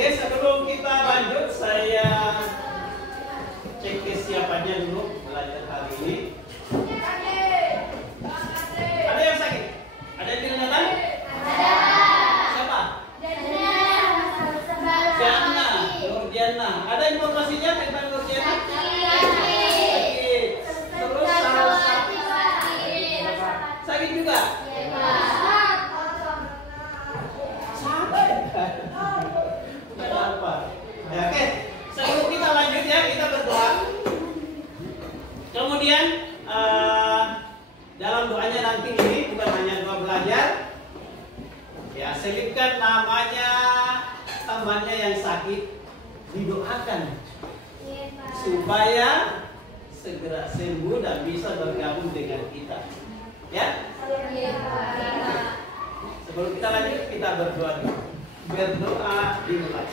Oke, sebelum kita lanjut, saya cek kesiapannya dulu belajar hari ini. Ada yang sakit? Ada yang tidak datang? Ada. Siapa? Jana, Nurjana. Ada informasinya tentang Nurjana? Sakit. Terus sakit juga? Ya, oke, sebelum kita lanjut ya, kita berdoa. Kemudian dalam doanya nanti ini bukan hanya doa belajar, ya selipkan namanya temannya yang sakit, didoakan supaya segera sembuh dan bisa bergabung dengan kita. Ya. Sebelum kita lanjut, kita berdoa dulu. Berdoa dimulai.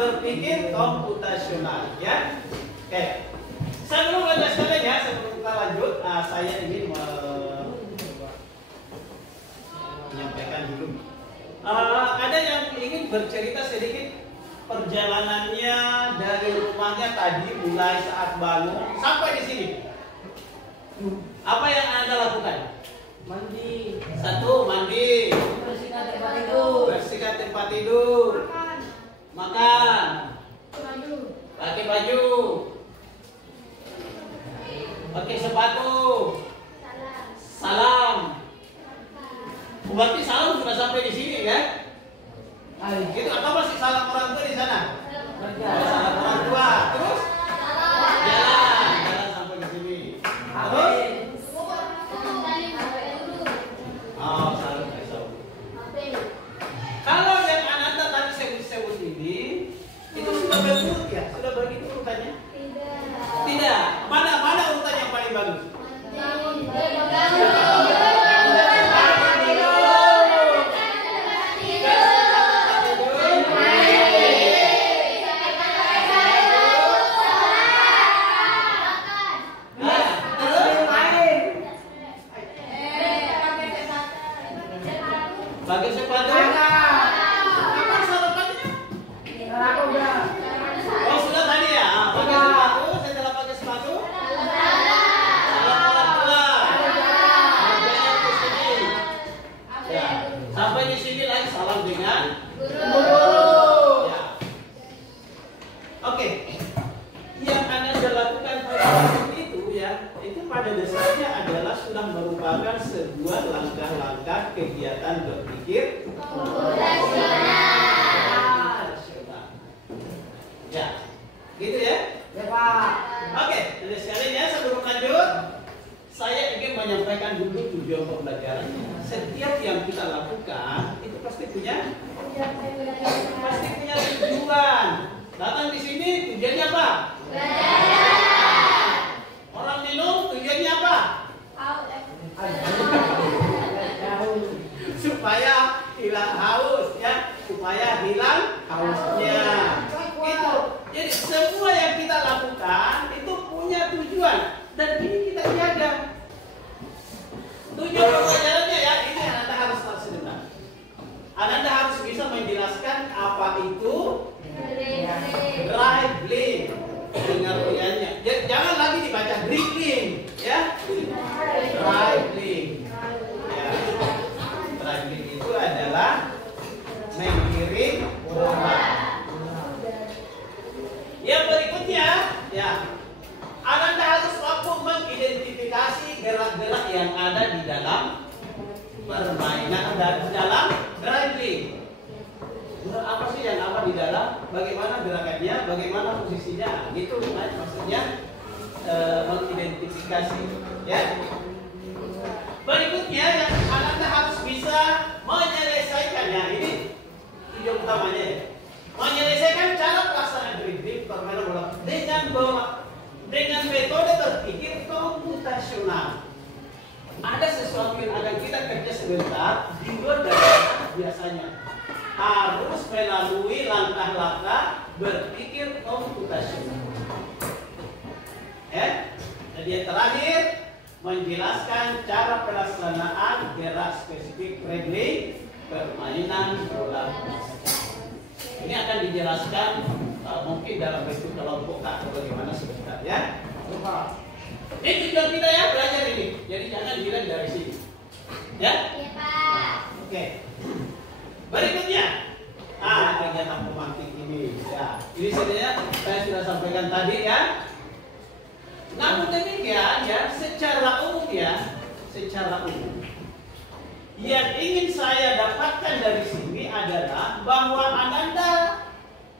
Berpikir komputasional, ya. Oke. Sebelum belajar sekalian ya, sebelum kita lanjut, saya ingin menyampaikan dulu. Ada yang ingin bercerita sedikit perjalanannya dari rumahnya tadi, mulai saat bangun sampai di sini. Apa yang Anda lakukan? Mandi. Satu, mandi. Bersihkan tempat tidur. Bersihkan tempat tidur. Makan. Pakai baju. Pakai sepatu. Salam. Berarti salam sudah sampai di sini ya? Itu atau masih salam orang tua di sana? Salam orang tua. Terus jalan sampai di sini. Terus salam. Kalau yang Ananda tadi sebut ini, itu sudah berurut ya? Sudah begitu urutannya? Tidak. Mana urutan yang paling bagus? Pakai sepatu. Kapan sarapannya? Oh sudah tadi ya. Pakai sepatu. Setelah pakai sepatu. Salam orang tua. Jangan ke sini. Ya. Sampai di sini lagi salam dengan guru. Ya. Oke. Yang Anda sudah lakukan pada waktu itu ya, itu pada dasarnya adalah sudah merupakan sebuah langkah-langkah kegiatan berpikir komputasional. Ya, gitu ya? Ya Pak. Oke, jadi sekalian ya sebelum lanjut, saya ingin menyampaikan dulu tujuan pembelajaran. Setiap yang kita lakukan itu pasti punya tujuan. Datang di sini tujuannya apa? Orang minum tujuannya apa? Supaya hilang haus ya, supaya hilang hausnya. Itu. Jadi semua yang kita lakukan itu punya tujuan dan ini kita jaga. Tujuan pembelajarannya ya, ini Anda harus tahu sebentar. Anda harus bisa menjelaskan apa itu dribbling. Dengar jangan lagi dibaca dribbling ya. Dribbling. yang ada di dalam permainan dan di dalam dribbling. Apa sih yang apa di dalam? Bagaimana gerakannya? Bagaimana posisinya? Gitu maksudnya mengidentifikasi. Ya. Berikutnya yang Anda harus bisa menyelesaikannya. Ini tujuan utamanya ya. Menyelesaikan cara pelaksanaan dribbling permainan bola dengan metode berpikir komputasional. Ada sesuatu yang akan kita kerja sebentar di luar dari biasanya. Harus melalui langkah-langkah berpikir komputasional. Ya. Jadi yang terakhir menjelaskan cara pelaksanaan gerak spesifik dribbling permainan bola. Ini akan dijelaskan mungkin dalam bentuk kelompok atau bagaimana sebentar ya. Ini tujuan kita ya belajar ini. Jadi jangan dilihat dari sini. Ya? Iya, Pak. Oke. Berikutnya. Kegiatan pemantik ini. Ya. Ini sebenarnya saya sudah sampaikan tadi ya. Namun demikian ya, secara umum yang ingin saya dapatkan dari sini adalah bahwa Anda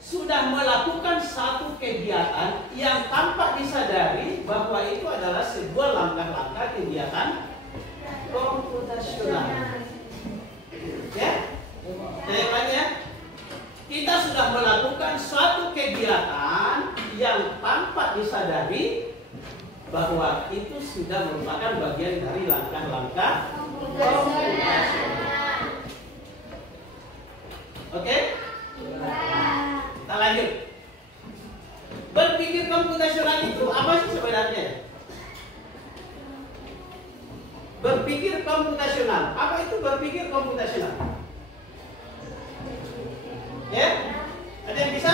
sudah melakukan satu kegiatan yang tanpa disadari bahwa itu adalah sebuah langkah-langkah kegiatan komputasional. Ya, saya lagi ya. Kita sudah melakukan suatu kegiatan yang tanpa disadari bahwa itu sudah merupakan bagian dari langkah-langkah komputasional. Oke? Kita lanjut. Berpikir komputasional itu apa sih sebenarnya? Berpikir komputasional. Apa itu berpikir komputasional? Ya? Ada yang bisa?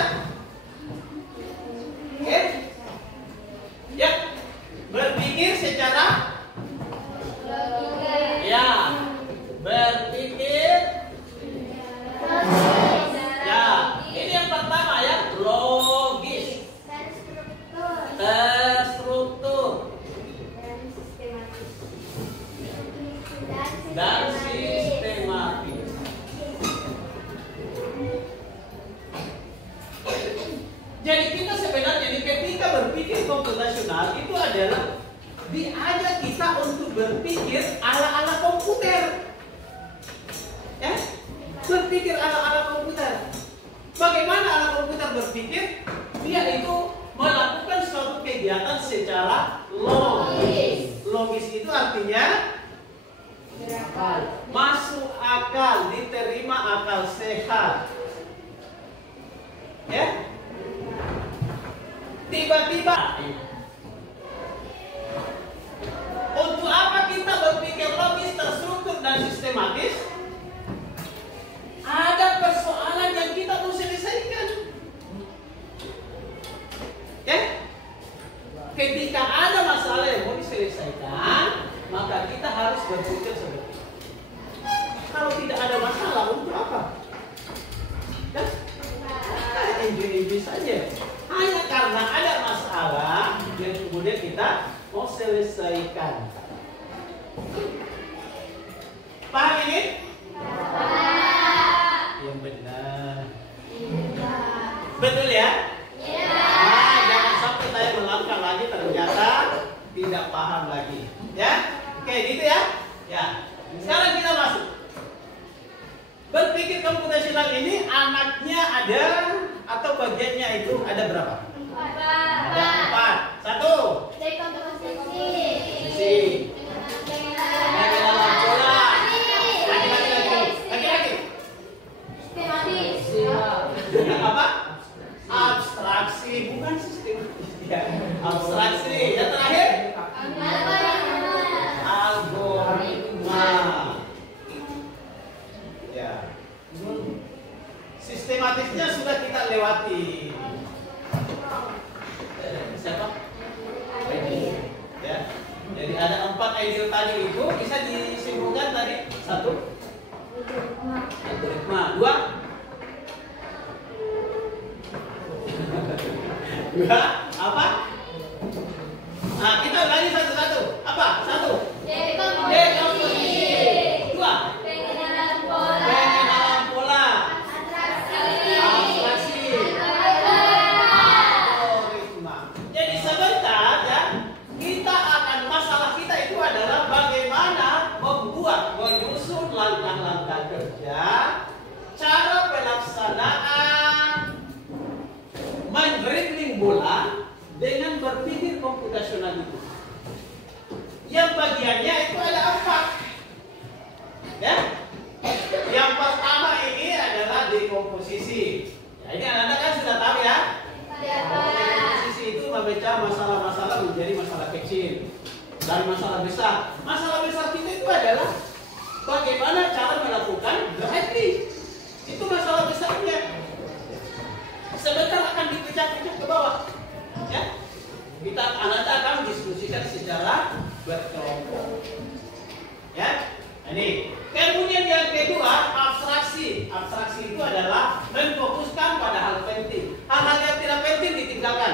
Oke? Ya. Berpikir secara ya, berpikir ya. Ini yang pertama ya, logis, terstruktur, dan sistematis. Jadi kita sebenarnya ketika berpikir komputasional itu adalah diajak kita untuk berpikir ala-ala komputer. Ya? Berpikir ala-ala komputer. Bagaimana ala komputer berpikir? Dia itu melakukan suatu kegiatan secara logis. Logis itu artinya masuk akal, diterima akal sehat. Ya? Tiba-tiba untuk apa kita berpikir logis, terstruktur dan sistematis? Ada persoalan yang kita harus selesaikan. Ya? Ketika ada masalah yang mau diselesaikan, maka kita harus berpikir seperti itu. Kalau tidak ada masalah, untuk apa? Ya? Enjoy saja. Hanya karena ada masalah yang kemudian kita mau selesaikan. Paham ini? Yang benar. Betul ya? Jangan sampai saya melangkah lagi ternyata tidak paham lagi. Ya? Oke, gitu ya? Ya. Sekarang kita masuk. Berpikir komputasional ini anaknya ada atau bagiannya itu ada berapa? Ada 4. 1. Sisi. Apa? Abstraksi, bukan sistematis. Ya, abstraksi. Yang terakhir? Algoritma. Ya. Sistematisnya sudah kita lewati. Siapa? Ya. Jadi ada 4 ideal tadi itu bisa disimpulkan tadi. 1. Algoritma. 2. 2 apa? Nah, kita ulangi satu-satu. Apa? 1. masalah besar. Masalah besar kita itu adalah bagaimana cara melakukan driving. Itu masalah besarnya. Sebentar akan dipecah-pecah ke bawah. Ya, Anda akan diskusikan secara berkelompok. Ya, ini. Kemudian yang kedua, abstraksi. Abstraksi itu adalah memfokuskan pada hal penting. Hal-hal yang tidak penting ditinggalkan.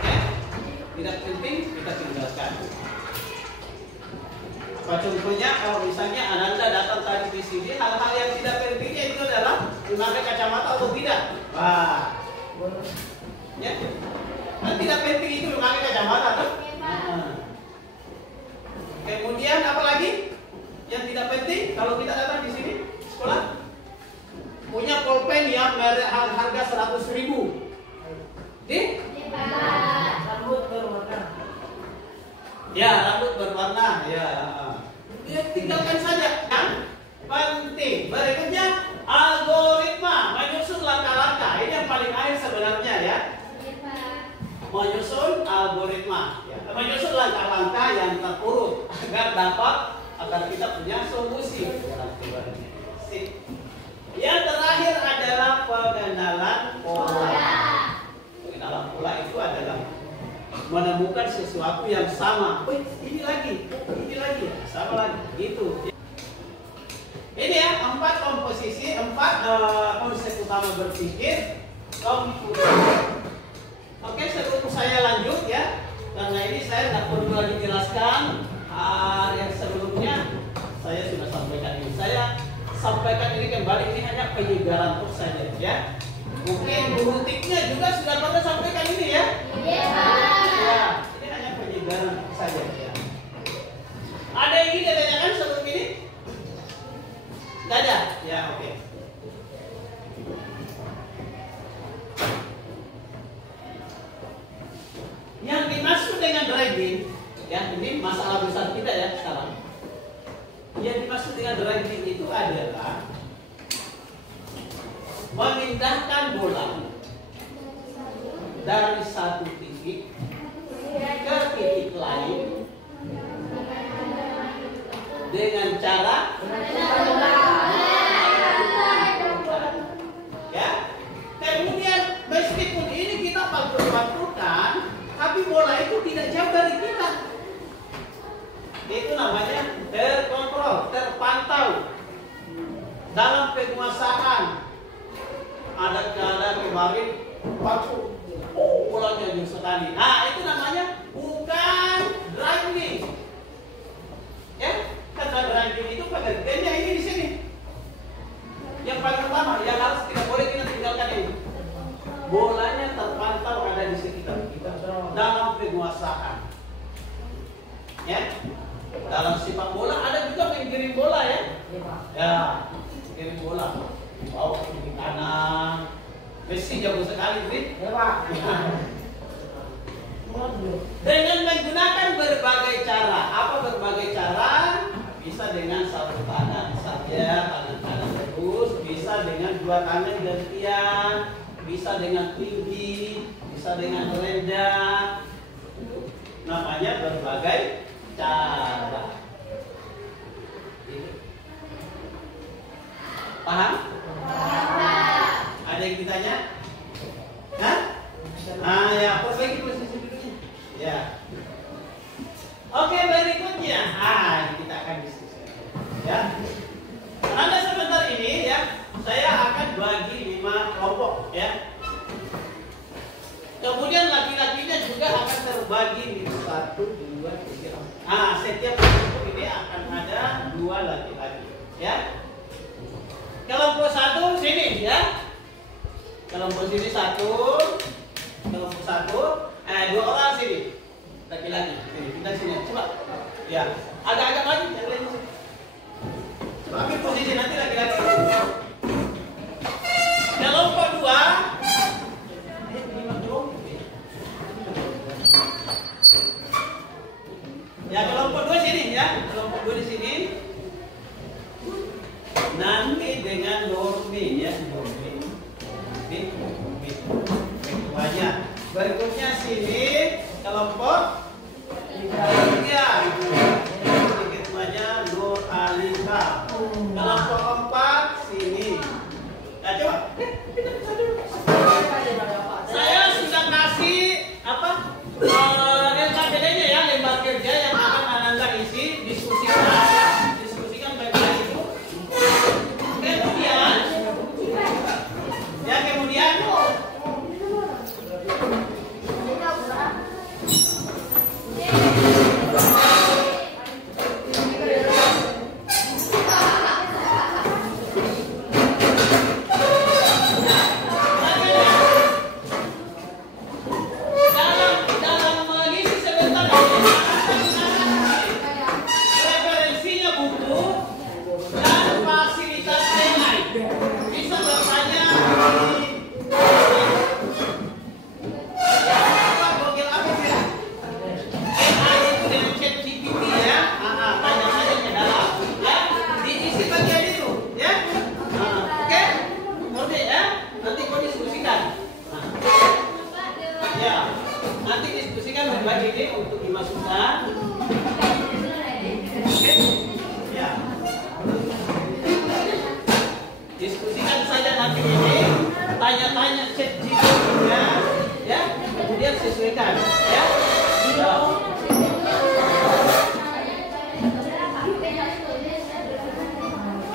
Ya, tidak penting kita tinggalkan. Apa contohnya? Kalau misalnya Ananda datang tadi di sini, hal-hal yang tidak pentingnya itu adalah memakai kacamata atau tidak. Wah, ya, kan tidak penting itu memakai kacamata, kan? Kemudian apa lagi yang tidak penting kalau kita datang di sini sekolah? Punya pulpen yang harga 100.000. Rambut berwarna. Ya, rambut berwarna. Ya. Ya, tinggalkan saja. Yang penting. Berikutnya algoritma, menyusun langkah-langkah. Ini yang paling akhir sebenarnya ya. Menyusun algoritma. Ya. Menyusun langkah-langkah yang terurut agar kita punya solusi. Yang terakhir adalah pengenalan pola. Pengenalan pola itu adalah menemukan sesuatu yang sama. Ini lagi, sama lagi, gitu. Ini ya, 4 komposisi, 4 konsep utama berpikir komputer. Oke, sebelum saya lanjut ya, karena ini saya tidak perlu lagi jelaskan yang sebelumnya saya sudah sampaikan ini. Saya sampaikan ini kembali, ini hanya penyegaran saja ya. Mungkin guru tiknya juga sudah pernah sampaikan ini ya. Ya, ini hanya penyegaran saja ya. Ada yang ingin ditanyakan sebelum ini? Tidak ada? Ya, oke. Yang dimaksud dengan driving, ya ini masalah besar kita ya sekarang. Yang dimaksud dengan driving itu adalah memindahkan bola dari satu titik ke titik lain dengan cara ya. Kemudian meskipun ini kita pantul-pantulkan, tapi bola itu tidak jauh dari kita. Itu namanya terkontrol, terpantau dalam penguasaan. Ada kemarin waktu bolanya jauh sekali. Nah, itu namanya bukan driving. Ya, karena driving itu pengertiannya ini di sini. Yang paling utama yang harus tidak boleh kita tinggalkan ini. Bolanya terpantau ada di sekitar kita dalam penguasaan. Ya, dalam sepak bola ada juga menggiring bola ya. Ya, giring bola. Bawa ke kanan. Messi jago sekali, Bri. Ya, Pak. Dengan menggunakan berbagai cara. Apa berbagai cara? Bisa dengan satu tangan saja, tangan kanan terus. Bisa dengan 2 tangan gantian. Bisa dengan tinggi. Bisa dengan rendah. Namanya berbagai cara. Paham? Ada yang ditanya? Hah? Ya, perbaiki posisi duduknya. Ya. Oke, berikutnya. Ini kita akan diskusi. Ya. Anda sebentar ini ya, saya akan bagi 5 kelompok ya. Kemudian laki-lakinya juga akan terbagi di 1, 2, 3. Setiap kelompok ini akan ada 2 laki-laki ya. Kelompok 1 sini ya. Kelompok sini 1. Kelompok 1. 2 orang sini. Laki-laki. Sini, kita sini. Coba. Ya. Agak-agak lagi. Yang lain sini. Coba ambil posisi nanti laki-laki. Kelompok 2. Ya, kelompok 2 sini ya. Kelompok 2 di sini. Nanti dengan Normi ya, Normi. Ketuanya. Berikutnya sini kelompok Kemudian ketuanya Nur Alika. Kelompok 4 sini. Nah, coba. Saya sudah kasih apa? LKPD-nya ya, lembar kerja yang akan Ananda isi, diskusikan baik-baik itu. Kemudian dalam mengisi sebentar referensinya buku dan fasilitas AI. Bisa bertanya Google apa ya? AI itu dengan ChatGPT ya. Tanya saja ke dalam ya. Diisi bagian itu ya. Oke? Ngerti ya? Nanti kau diskusikan. Ya, nanti diskusikan baik-baik ini untuk dimasukkan. Oke? Ya. Diskusikan saja nanti ini, tanya-tanya ChatGPT-nya, ya, kemudian sesuaikan, ya. Ya.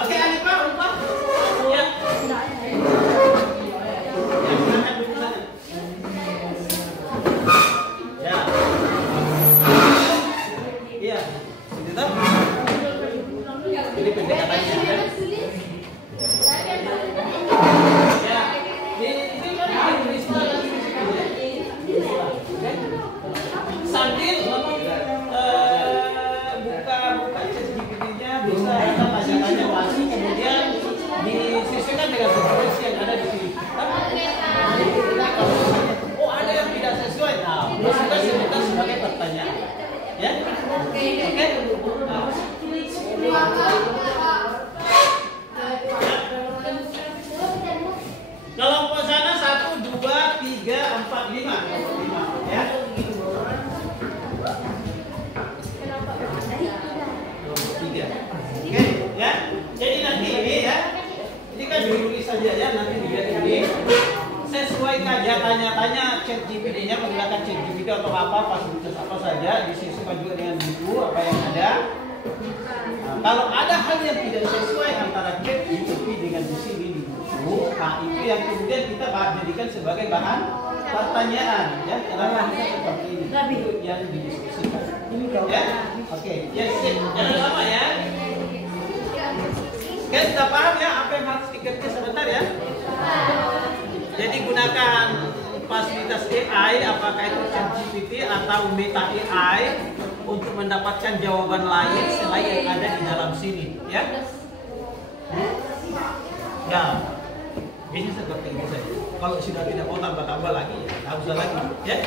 Oke, Alifa, lupa? Ya. Ya, silakan duduk sana. Ya. Iya. Sudah? Ini pendekatannya, ya. Ya, ini kan ditulis lagi di situ ya. Sambil buka ChatGPT-nya bisa tanya-tanya masuk, kemudian disesuaikan dengan referensi yang ada di sini. Oh, ada yang tidak sesuai, nah masukkan sebentar sebagai pertanyaan, ya. Oke. Kelompok sana 1, 2, 3, 4, 5 ya. Kelompok 3. Oke ya. Jadi nanti ini ya. Ini kan ditulis saja ya, nanti dilihat ini. Sesuaikan ya, tanya-tanya ChatGPT-nya, menggunakan ChatGPT atau apa, fasilitas apa saja, disesuaikan juga dengan buku apa yang ada. Nah, kalau ada hal yang tidak sesuai antara ChatGPT dengan di sini di buku, nah itu yang kemudian kita jadikan sebagai bahan pertanyaan ya. Kenapa kita seperti ini? Itu yang didiskusikan. Ya, oke. Ya, sip. Jangan lama ya. Guys, sudah paham ya apa yang harus dikerti sebentar ya? Jadi gunakan fasilitas AI, apakah itu ChatGPT atau Meta AI, untuk mendapatkan jawaban lain selain yang ada di dalam sini, ya. Ya, ini seperti ini saja. Kalau sudah tidak mau tambah-tambah lagi, ya tidak usah lagi, ya.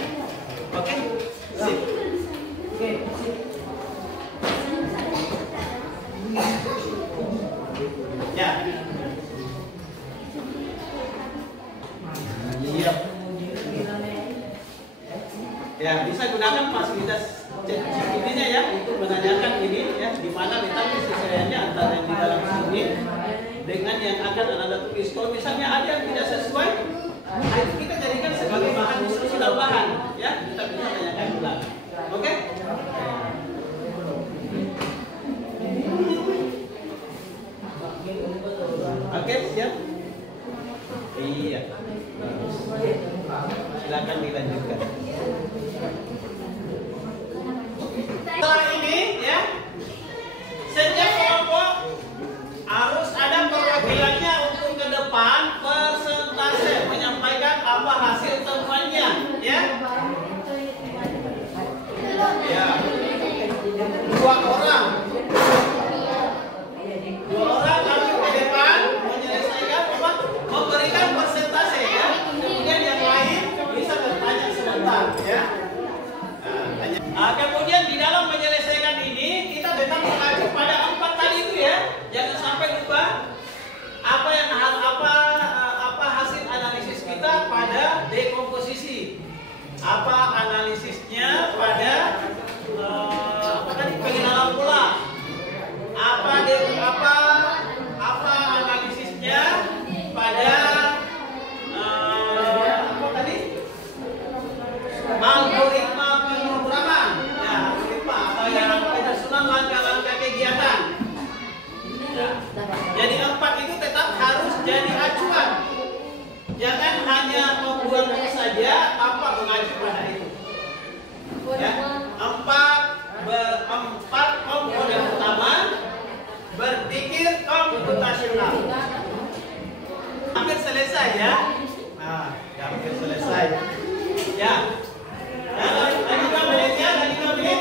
Oke, sip. Oke, sip. Ya. Iya. Ya, bisa gunakan fasilitas ChatGPT-nya ya untuk menanyakan ini ya, di mana letak kesesuaiannya antara yang di dalam sini dengan yang akan Anda tulis. Kalau misalnya ada yang tidak sesuai, itu kita jadikan sebagai bahan diskusi tambahan ya, kita bisa tanyakan ulang. Oke? Oke, siap? Iya. Silakan dilanjutkan. Setelah ini ya, setiap kelompok harus ada perwakilannya untuk ke depan persentase menyampaikan apa hasil temuannya, ya. Ya. 2 orang ambil ke depan menyelesaikan apa? Memberikan persentase ya. Kemudian yang lain bisa bertanya sebentar ya. Kemudian di dalam menyelesaikan ini kita tetap mengacu pada 4 tadi itu ya. Jangan sampai lupa apa hasil analisis kita pada dekomposisi. Apa analisisnya pada selesai ya. Nah, hampir selesai. Ya. Ya, lagi 2 menit ya, lagi 2 menit.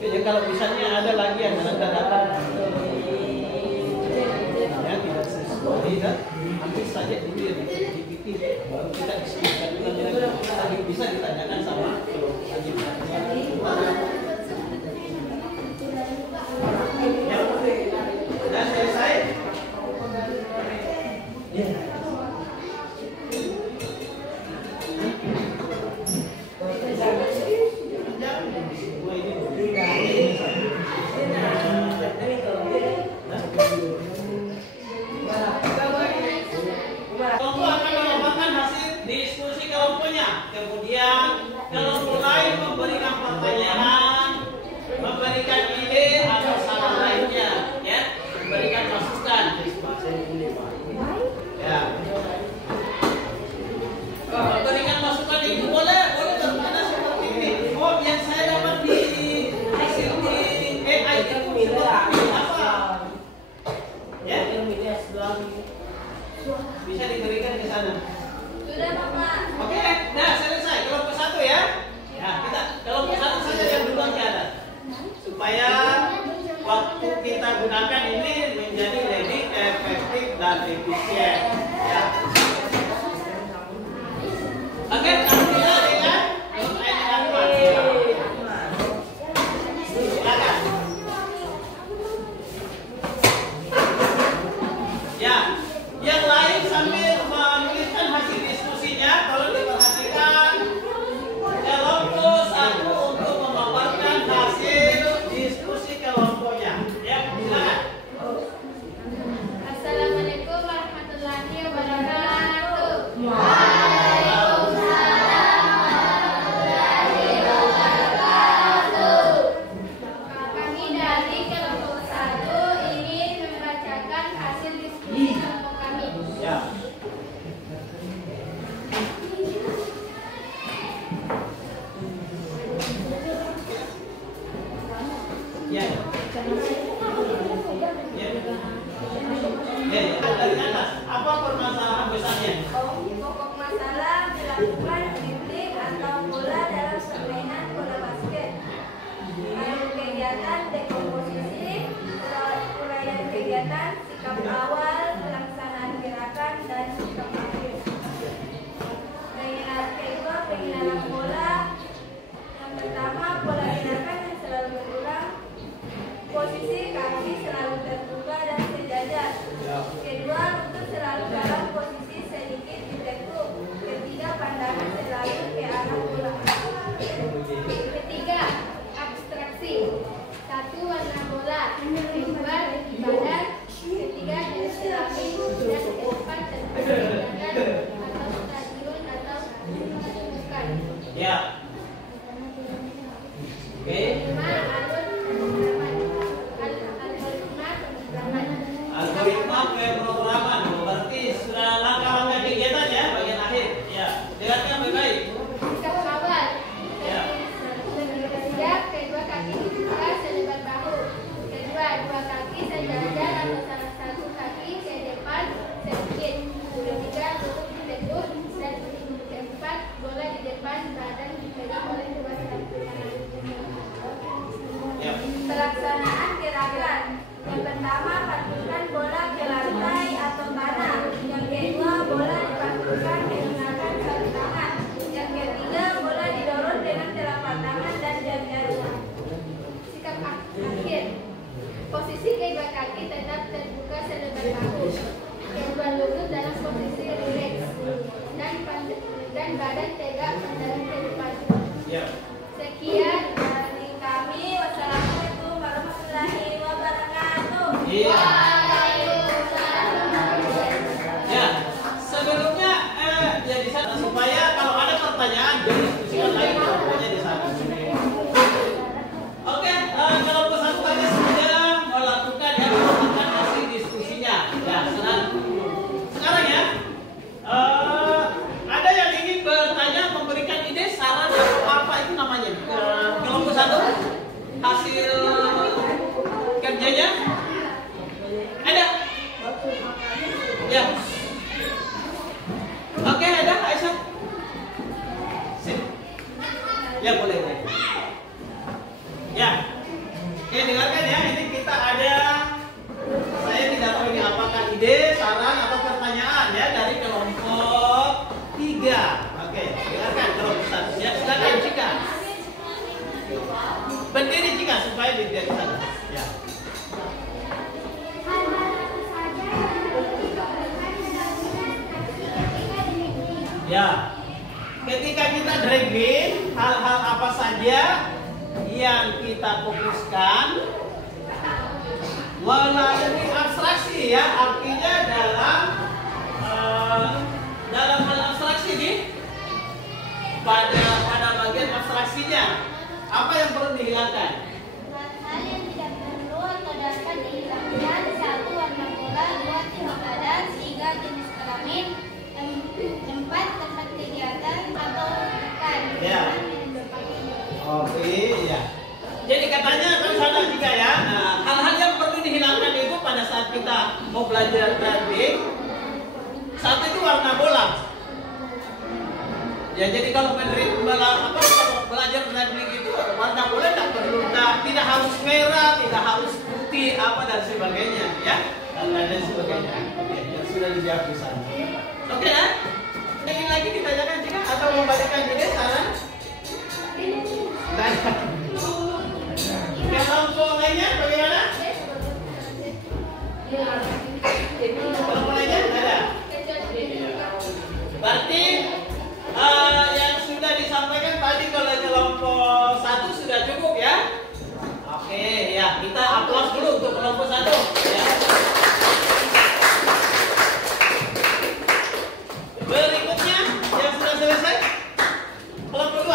Jadi kalau misalnya ada lagi yang dadakan ya tidak sesuai dan ambil saja dulu yang dibikin baru kita diskusikan lagi bisa ditanyakan sama lagi. Ya, sudah selesai. Kelompok akan melaporkan hasil diskusi kelompoknya. Kemudian kelompok lain memberikan pertanyaan, memberikan ide atau saran lainnya, ya, memberikan masukan. Ya. Memberikan masukan itu boleh bertanya seperti ini. Oh, yang saya dapat di hasil di AI itu seperti apa? Ya, bisa diberikan di sana. Sudah, Bapak. Oke, nah selesai. Kelompok 1 ya. Ya, kita kelompok 1 saja yang duluan jalan. Supaya waktu kita gunakan ini menjadi lebih efektif dan efisien. Ya. Oke, alhamdulillah dengan pertanyaan silakan. Ya. Yang lain sambil menuliskan hasil diskusinya, kalau diperhatikan kelompok 1 untuk memaparkan hasil diskusi kelompoknya. Ya, silakan. Assalamualaikum warahmatullahi wabarakatuh. Kami dari kelompok 1 ingin membacakan hasil diskusi kelompok kami. Ya. Ya. Ya, dari atas. Apa permasalahan besarnya? Pokok masalah melakukan dribbling atau bola dalam permainan bola basket. Lalu kegiatan dekomposisi, uraian kegiatan, sikap awal, pelaksanaan gerakan, dan sikap akhir. Kedua, pengenalan bola. Yang pertama, pola gerakan yang selalu berulang. Posisi kaki selalu terbuka dan sejajar. Kedua, lutut selalu dalam posisi sedikit ditekuk. Ketiga, pandangan selalu ke arah bola. Ketiga, abstraksi. 1, warna bola. 2, tinggi badan. Ketiga, garis terapi. Dan keempat, tempat tindakan atau stadion atau bukan. Ya. Oke. 5, Algoritma pemrograman. Berarti sudah langkah-langkah kegiatan ya bagian akhir. Ya. Dengarkan baik-baik. sikap awal. Ya. Ketiga, kedua kaki dibuka selebar bahu. Kedua, dua kaki sejajar atau salah satu kaki ke depan sedikit. Ketiga, lutut ditekuk. Dan keempat, bola di depan badan dipegang oleh dua tangan. Ya. Pelaksanaan gerakan. Yang pertama, pantulkan bola ke lantai atau tanah. Yang kedua, bola dipantulkan menggunakan satu tangan. Yang ketiga, bola didorong dengan telapak tangan dan jari-jari. Sikap akhir. Posisi kedua kaki tetap terbuka selebar bahu. Kedua lutut dalam posisi rileks. Dan badan tegak pandangan ke depan. Ya. Sekian dari kami. Wassalamualaikum warahmatullahi wabarakatuh. Iya. Ya. Sebelumnya ya di sana supaya kalau ada pertanyaan jadi diskusikan lagi kelompoknya di sana. Oke, kelompok 1 tadi sudah melakukan ya melakukan hasil diskusinya. Ya, sekarang ya ada yang ingin bertanya Ya. Oke, ada Aisyah. Sip. Ya, boleh. Ya. Oke, dengarkan ya. Ini kita ada, saya tidak tahu ini apakah ide, saran atau pertanyaan ya dari kelompok 3. Oke, dengarkan kelompok 1. Ya, silakan Cika. Berdiri Cika supaya dilihat di sana. Ya. Ya, ketika kita dragging, hal-hal apa saja yang kita fokuskan melalui abstraksi ya, artinya dalam hal abstraksi nih, pada bagian abstraksinya apa yang perlu dihilangkan? Hal yang tidak perlu atau dapat dihilangkan: 1. Warna bola, 2. Titik badan, 3. Jenis kelamin, 4. Tempat kegiatan atau bukan. Ya. Oke, ya. Jadi katanya kan sana Cika ya. Nah, hal-hal yang perlu dihilangkan itu pada saat kita mau belajar dragging. 1 itu warna bola. Ya, jadi kalau belajar dragging itu warna bola tidak harus merah, tidak harus putih dan sebagainya ya. Dan lain sebagainya. Oke, yang sudah dijawab di sana. Oke ya? Ingin lagi ditanyakan Cika atau mau bacakan ide saran? Kelompok lainnya bagaimana? Kelompok lainnya ada? Berarti yang sudah disampaikan tadi kalau kelompok 1 sudah cukup ya? Oke ya, kita aplaus dulu untuk kelompok 1 ya. Berikutnya yang sudah selesai kelompok 2.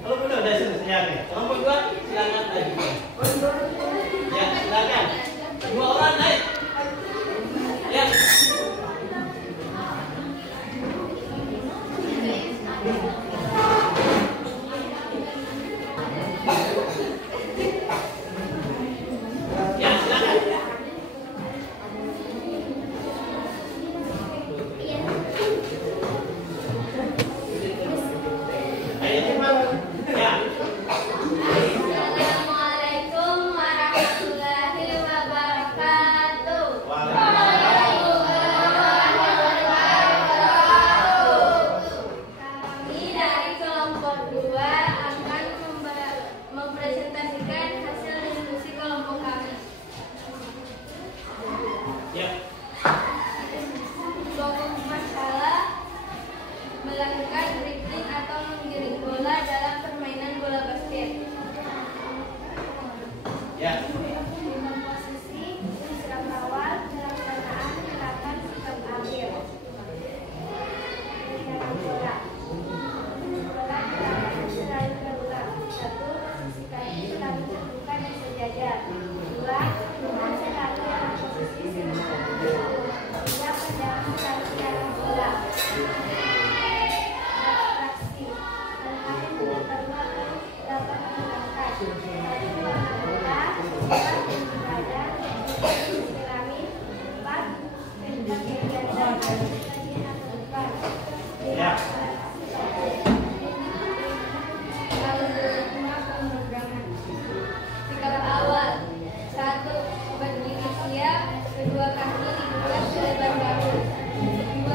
Kelompok 2 sudah selesai ya, oke. Kelompok 2 silakan lagi. Ya, silakan. 2 orang naik. Ya. Ya, silakan. Ayo cepat. Ya. Assalamualaikum warahmatullahi wabarakatuh. Kami dari kelompok 2 akan mempresentasikan hasil diskusi kelompok kami. Ya. Pokok masalah melakukan dribbling atau menggiring bola dalam permainan bola basket. Ya. Dengan posisi sikap awal, pelaksanaan gerakan sikap akhir. Gerakan bola. Bola gerakan selalu berulang. 1. Posisi kaki selalu terbuka dan sejajar. 2. Tangan selalu dalam posisi semula. 3. Pandangan selalu ke arah bola. Abstraksi. Hal-hal yang tidak perlu atau dapat dihilangkan. 1. Warna bola. 2. Jenis badan. 3. Jenis kelamin. 4. Tempat kegiatan atau kajian atau bukan. Ya. Lalu berikutnya pemrograman. Sikap awal. 1. Berdiri siap. 2. Kaki dibuat selebar bahu. 2.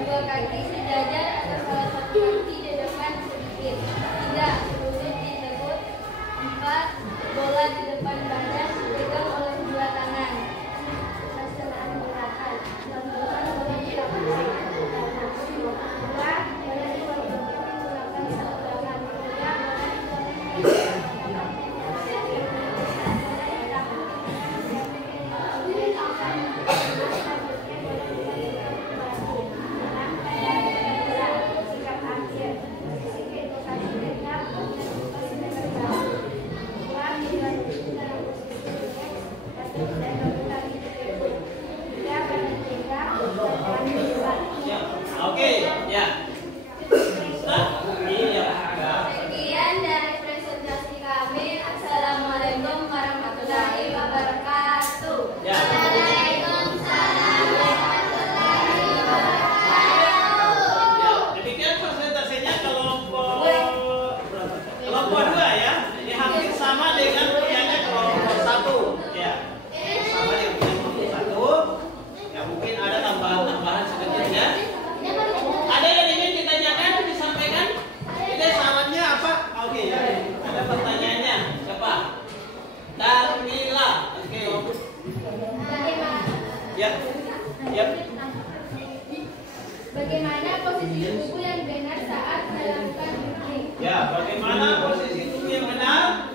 2 kaki sejajar atau salah satu kaki di depan sedikit. 3. Lutut ditekuk. 4. Bola di depan badan dipegang oleh 2 tangan. Pelaksanaan gerakan. Lakukan bola di Ya. Ya. Bagaimana posisi tubuh yang benar saat melakukan drilling? Ya, bagaimana posisi tubuh yang benar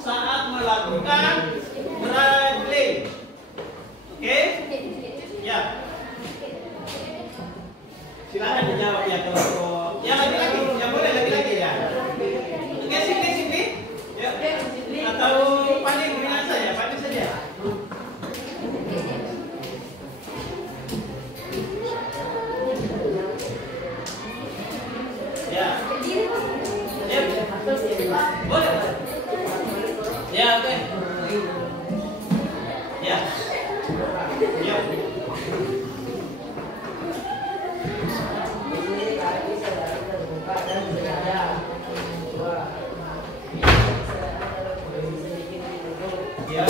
saat melakukan drilling? Oke? Ya. Silakan dijawab ya kalau ya lagi-lagi, ya boleh lagi-lagi ya. Oke, sini. Ya. Atau paling bilang saja, paling saja. Ya. Ya. Boleh. Ya, oke. Ya. Ya. Ya.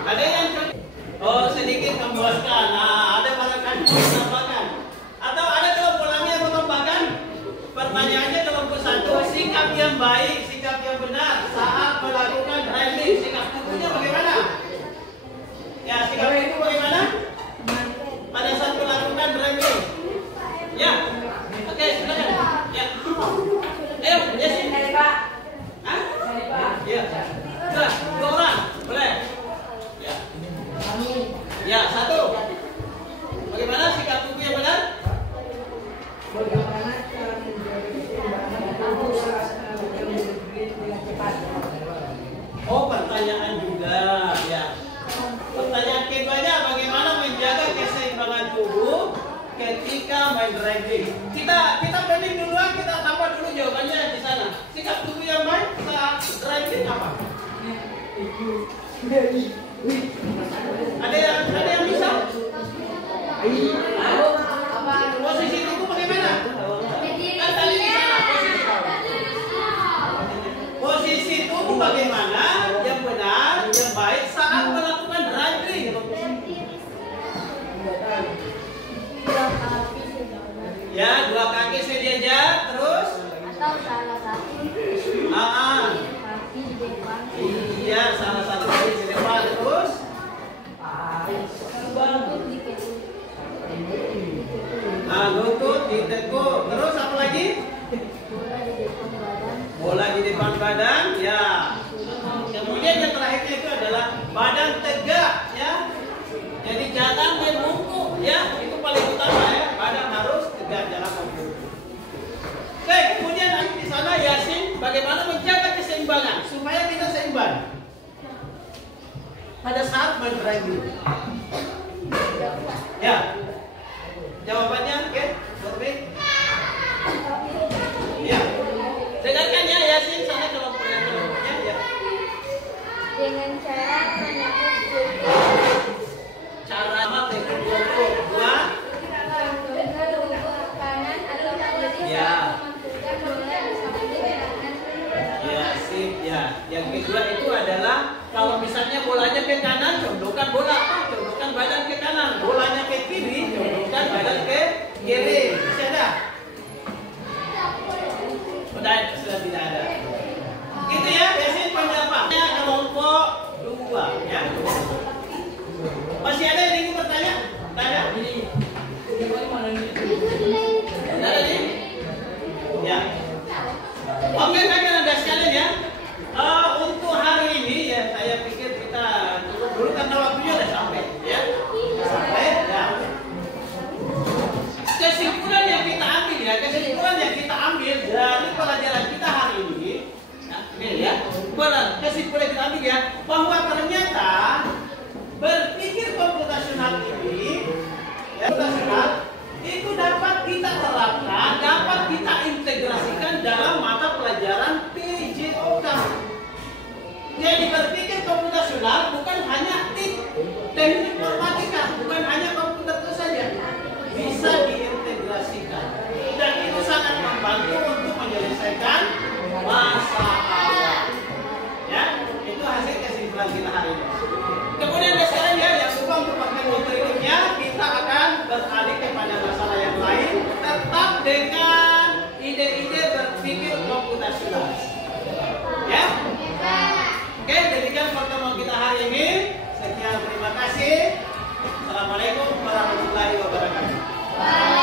Ada yang sedikit memuaskan. Nah, ada barangkali menambahkan. Atau ada kelompok lain yang menambahkan. Pertanyaannya kelompok 1, sikap yang baik, sikap yang benar saat melakukan driving, sikap tubuhnya bagaimana? Ya, sikap itu bagaimana? Pada saat melakukan driving. Ya. Oke, silakan. Ya. Ayo, Yasin. Hah? Ya. Sudah, 2 orang. Boleh. Ya. Ya, 1. Bagaimana sikap tubuh yang benar? Bagaimana cara menjaga keseimbangan tubuh saat melakukan drilling dengan cepat? Oh, pertanyaan juga. Ya. Pertanyaan keduanya, bagaimana menjaga keseimbangan tubuh ketika main driving? Kita planning duluan, kita tambah dulu jawabannya di sana. Sikap tubuh yang baik saat driving apa? Ada yang bisa? Posisi tubuh bagaimana? Kan tadi di sana posisi tubuh bagaimana yang benar, yang baik saat melakukan driving. Ya, 2 kaki sejajar, terus Atau salah satu kaki di depan. iya, salah satu kaki di depan, terus Lutut ditekuk. lutut ditekuk, terus apa lagi? Bola di depan badan, ya. Kemudian yang terakhirnya itu adalah badan tegak, ya. Jadi jangan membungkuk, ya. Itu paling utama ya. Badan harus tegak, jangan membungkuk. Oke, kemudian di sana Yasin, bagaimana menjaga keseimbangan supaya kita seimbang pada saat driving. Ya. Jawabannya, oke, Bobby. Ya. Dengarkan ya Yasin, sana kelompoknya ya. Dengan cara menaikkan tubuh. Cara menaikkan tubuh. 2. Dengan tubuh kanan atau kiri Ya. saat memasukkan bola di samping kanan. Ya, sip ya. Yang kedua itu adalah kalau misalnya bolanya ke kanan, condongkan bola, condongkan badan ke kanan. Bolanya ke kiri, condongkan badan ke kiri. Bisa ada? Sudah tidak ada. Gitu ya, Yasin pendapatnya kelompok 2 ya. Masih ada yang ingin bertanya? Tanya? Ada nih? Ya. Oke, rekan-rekan sekalian ya. Untuk hari ini ya saya pikir kita cukup dulu karena waktunya udah sampai ya. Sampai ya. Kesimpulan yang kita ambil dari pelajaran kita hari ini, nah, ini ya. Kesimpulan kita ambil ya bahwa ternyata berpikir komputasional ini ya, itu dapat kita terapkan, dapat kita integrasikan dalam mata pelajaran PJOK. Jadi berpikir komputasional bukan hanya teknik informatika, bukan hanya komputer itu saja, bisa diintegrasikan dan itu sangat membantu untuk menyelesaikan masalah. Ya, itu hasil kesimpulan kita hari ini. Kemudian sekarang ya yang lupa untuk pakai berikutnya kita akan beralih kepada masalah yang lain, tetap dengan ide-ide berpikir komputasional. Ya, oke. terima kasih. Assalamualaikum warahmatullahi wabarakatuh.